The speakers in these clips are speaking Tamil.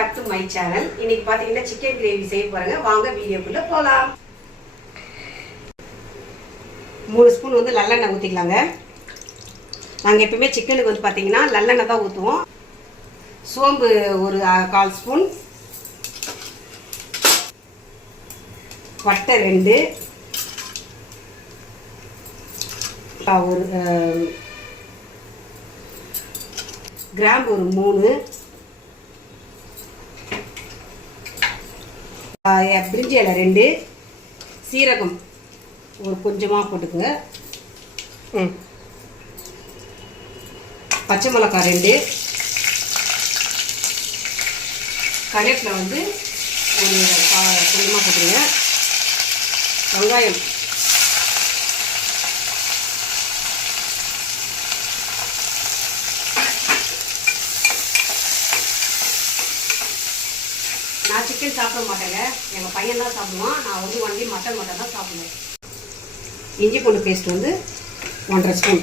Back to my channel. இன்னைக்கு பாத்தீங்கன்னா சிக்கன் கிரேவி செய்ய போறேங்க. வாங்க வீடியோக்குள்ள போலாம். 3 ஸ்பூன் வந்து நல்லெண்ணெய் ஊத்திக்கலாங்க. நாங்க எப்பவுமே சிக்கனுக்கு வந்து பாத்தீங்கன்னா நல்லெண்ணெய் தான் ஊத்துவோம். சோம்பு ஒரு 1/4 ஸ்பூன், பட்டை 2, ஒரு கிராம்பு ஒரு 3, பிரிஞ்சி இலை 2, சீரகம் ஒரு கொஞ்சமாக போட்டுக்குங்க, பச்சை மிளகாய் 2, கருவேப்பிலை வந்து ஒரு கொஞ்சமாக போட்டுருங்க, வெங்காயம் நான் சிக்கன் சாப்பிட மாட்டேங்க, எங்கள் பையன் தான் சாப்பிடுவான். நான் வந்து ஒன்லி மட்டன் மட்டும் தான் சாப்பிடுவேன். இஞ்சி பூண்டு பேஸ்ட் வந்து 1.5 ஸ்பூன்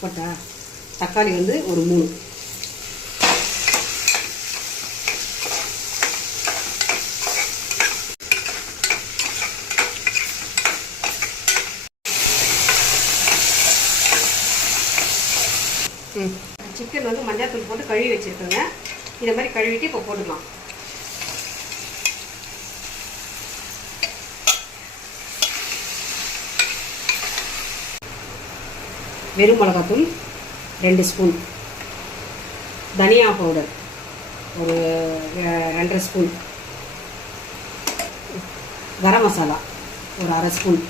போட்டா, தக்காளி வந்து ஒரு 3, சிக்கன் வந்து மஞ்சள் தூள் போட்டு கழுவி வச்சுருக்கேங்க. இதை மாதிரி கழுவிட்டு இப்போ போட்டுக்கலாம். வெறும் மிளகாத்தூள் 2 ஸ்பூன், தனியா பவுடர் ஒரு 2.5 ஸ்பூன், கரம் மசாலா ஒரு 1/2 ஸ்பூன்,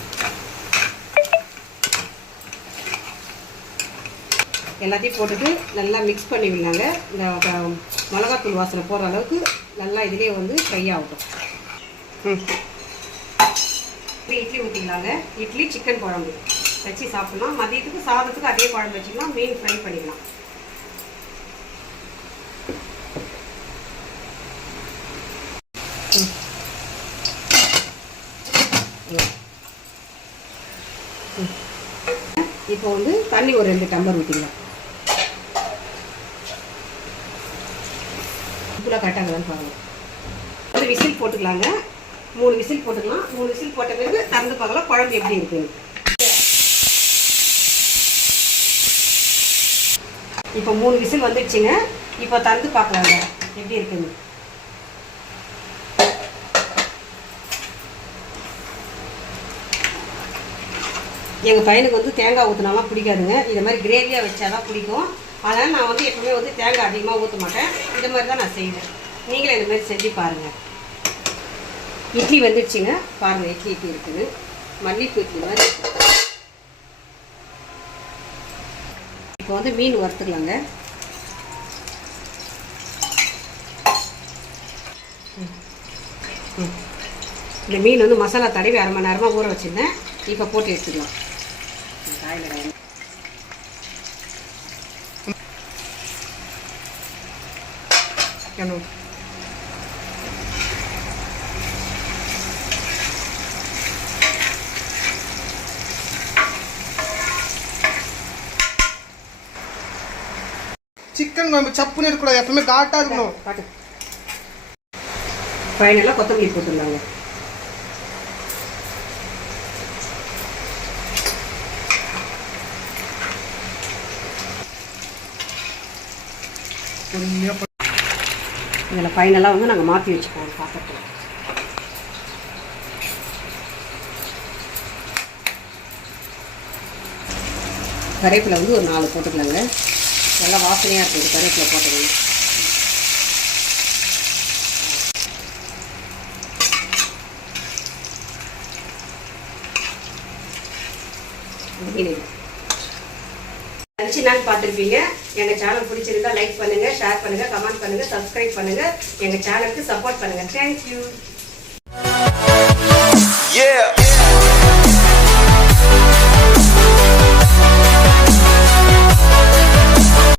எல்லாத்தையும் போட்டுட்டு நல்லா மிக்ஸ் பண்ணி விடலாங்க. இந்த மிளகாத்தூள் வாசனை போடுற அளவுக்கு நல்லா இதிலே வந்து ஃப்ரை ஆகட்டும். இட்லி ஊற்றிக்கலாங்க. இட்லி சிக்கன் குழம்பு வச்சு சாப்பிட்லாம். மதியத்துக்கு சாதத்துக்கு அதே குழம்பு வச்சுக்கலாம். மீன் ஃப்ரை பண்ணிக்கலாம். இப்போ வந்து தண்ணி ஒரு 2 டம்ளர் ஊற்றிக்கலாம். உப்புலாம் கரெக்டாக பாருங்கள். ஒரு விசில் போட்டுக்கலாங்க. 3 விசில் போட்டுக்கலாம். 3 விசில் போட்ட பிறகு திறந்து பார்க்கலாம் குழம்பு எப்படி இருக்குன்னு. இப்போ 3 விசில் வந்துடுச்சுங்க. இப்போ திறந்து பார்க்கலாங்க எப்படி இருக்குன்னு. எங்கள் பையனுக்கு வந்து தேங்காய் ஊற்றினாலாம் பிடிக்காதுங்க. இதை மாதிரி கிரேவியாக வச்சாதான் பிடிக்கும். அதனால் நான் வந்து எப்பவுமே வந்து தேங்காய் அதிகமாக ஊற்ற மாட்டேன். இந்த மாதிரி தான் நான் செய்வேன். நீங்களே இந்த மாதிரி செஞ்சு பாருங்கள். இட்லி வந்துடுச்சுங்க. பாருங்கள் இட்லி இட்லி இருக்குது. மல்லிப்பூ இட்லி மாதிரி. இப்போ வந்து மீன் வறுத்துக்கலாங்க. இந்த மீன் வந்து மசாலா தடவி 1/2 மணி நேரமாக ஊற வச்சுருந்தேன். இப்போ போட்டு எடுத்துக்கலாம். காயில் சிக்கன் குழம்பு சப்புன்னு இருக்கக்கூடாது, எப்பவுமே காட்டா இருக்கணும். காட்டு. ஃபைனலாக கொத்தமல்லி போட்டுடலாங்க. இதில் ஃபைனலாக வந்து நாங்கள் மாற்றி வச்சுப்போம் பாத்திரத்தில். கருவேப்பிலை வந்து ஒரு 4 போட்டுக்கலாங்க. நல்லா வாசனையாக இருக்குது கருவேப்பிலை போட்டுக்கணும். அடிச்சு நாள் பார்த்துருப்பீங்க. எங்கள் சேனல் பிடிச்சிருந்தா லைக் பண்ணுங்கள், ஷேர் பண்ணுங்கள், கமெண்ட் பண்ணுங்கள், சப்ஸ்கிரைப் பண்ணுங்கள். எங்கள் சேனலுக்கு சப்போர்ட் பண்ணுங்கள். தேங்க்யூ.